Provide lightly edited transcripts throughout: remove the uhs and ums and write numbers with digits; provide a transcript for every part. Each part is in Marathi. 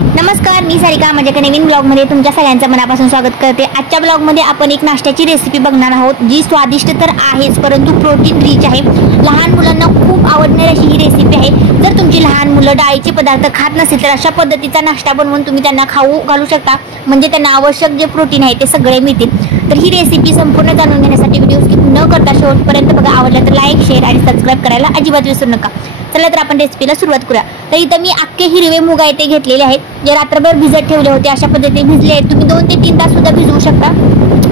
नमस्कार, मी सारिका माझ्या नवीन ब्लॉगमध्ये तुमच्या सगळ्यांचं मनापासून स्वागत करते। आजच्या ब्लॉगमध्ये आपण एक नाश्त्याची रेसिपी बघणार आहोत जी स्वादिष्ट तर आहेच परंतु प्रोटीन रिच आहे। लहान मुलांना खूप आवडणारी अशी ही रेसिपी आहे। जर तुमची लहान मुलं डाळीचे पदार्थ खात नसेल तर अशा पद्धतीचा नाश्ता बनवून तुम्ही त्यांना खाऊ घालू शकता, म्हणजे त्यांना आवश्यक जे प्रोटीन आहे ते सगळे मिळतील। तर ही रेसिपी संपूर्ण जाणून घेण्यासाठी व्हिडिओ स्किप न करता शेवटपर्यंत बघा। आवडला तर लाईक, शेअर आणि सबस्क्राइब करायला अजिबात विसरू नका। चला तर आपण रेसिपीला सुरुवात करूया। तर इथं मी अख्खे हिरवे मूग आहे ते घेतलेले आहेत, जे रात्रभर भिजत ठेवले होते। अशा पद्धतीने भिजले आहेत। तुम्ही 2 ते 3 तास सुद्धा भिजवू शकता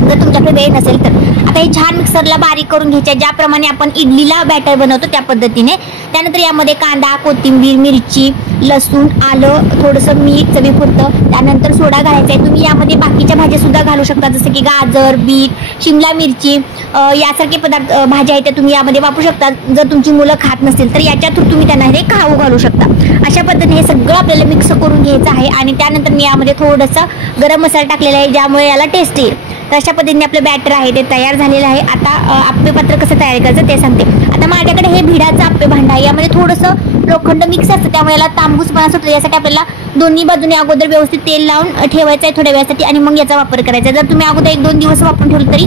जर तुमच्याकडे वेळ नसेल तर। आता हे छान मिक्सरला बारीक करून घ्यायचे, ज्याप्रमाणे आपण इडलीला बॅटर बनवतो त्या पद्धतीने। त्यानंतर यामध्ये कांदा, कोथिंबीर, मिरची, लसूण, आलं, थोडंसं मीठ चवीपुरतं, त्यानंतर सोडा घालायचा आहे। तुम्ही यामध्ये बाकीच्या भाज्या सुद्धा घालू शकता, जसं की गाजर, बीट, शिमला मिरची यासारखे पदार्थ भाज्या आहेत त्या तुम्ही यामध्ये वापरू शकता जर तुमची मुलं खात नसतील तर। याच्या थ्रू तुम्ही त्यांना हे खाऊ घालू शकता। अशा पद्धतीने हे सगळं आपल्याला मिक्स करून घ्यायचं आहे आणि त्यानंतर मी यामध्ये थोडंसं गरम मसाला टाकलेला आहे, ज्यामुळे याला टेस्ट येईल। तर अशा पद्धतीने आपलं बॅटर आहे ते तयार झालेलं आहे। आता आप्पे पात्र कसं तयार करायचं ते सांगते। आता माझ्याकडे हे भिडाचं आप्पे भांडं आहे, यामध्ये थोडंसं लोखंड मिक्स असतं, त्यामुळे याला तांबूसपणा सुटतो। यासाठी आपल्याला दोन्ही बाजूने अगोदर व्यवस्थित तेल लावून ठेवायचं आहे थोड्या वेळासाठी आणि मग याचा वापर करायचा। जर तुम्ही अगोदर 1-2 दिवस वापरून ठेवलं तरी,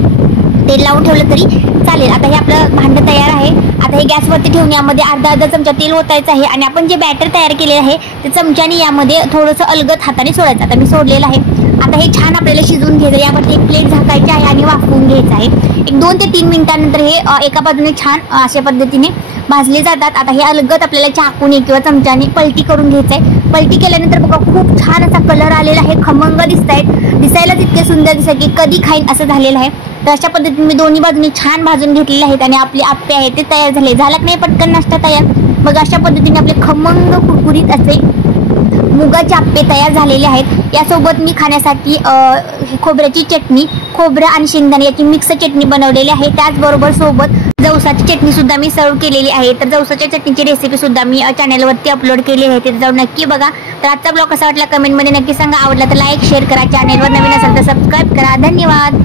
तेल लावून ठेवलं तरी चालेल। आता हे आपलं भांडं तयार आहे। आता हे गॅसवरती ठेवून यामध्ये अर्धा चमचा तेल ओतायचं आहे आणि आपण जे बॅटर तयार केले आहे ते चमच्याने यामध्ये थोडंसं अलगद हाताने सोडायचं। आता मी सोडलेलं आहे। आता हे छान आपल्याला शिजवून घ्यायचं। यावरती एक प्लेट झाकायची आहे आणि वाफवून घ्यायचं आहे। एक 2 ते 3 मिनिटांनंतर हे एका बाजूने छान अशा पद्धतीने भाजले जातात। आता हे अलगद आपल्याला चाकूने किंवा चमच्याने पलटी करून घ्यायचं आहे। पलटी केल्यानंतर बघा खूप छान असा कलर आलेला आहे, खमंग दिसत आहेत, दिसायलाच इतके सुंदर दिसत की कधी खाईन असं झालेलं आहे। तर अशा पद्धतीने मी दोन्ही बाजूने छान भाजून घेतलेले आहेत आणि आपले आप्पे आहेत ते तयार झाले। झालं की नाही पटकन नाश्ता तयार। मग अशा पद्धतीने आपले खमंग कुरकुरीत असे मुगाचे आप्पे तयार झालेले आहेत। यासोबत मी खाण्यासाठी खोबऱ्याची चटणी, खोबरं आणि शेंगदाणे याची मिक्स चटणी बनवलेली आहे। त्याचबरोबर सोबत जवसाची चटणी सुद्धा मी सर्व केलेली आहे। तर जवसाच्या चटणीची रेसिपी सुद्धा मी चॅनलवरती अपलोड केली आहे, तिथे जाऊन नक्की बघा। तर आजचा ब्लॉग कसा वाटला कमेंटमध्ये नक्की सांगा। आवडला तर लाईक, शेअर करा, चॅनलवर नवीन असेल तर सबस्क्राइब करा। धन्यवाद।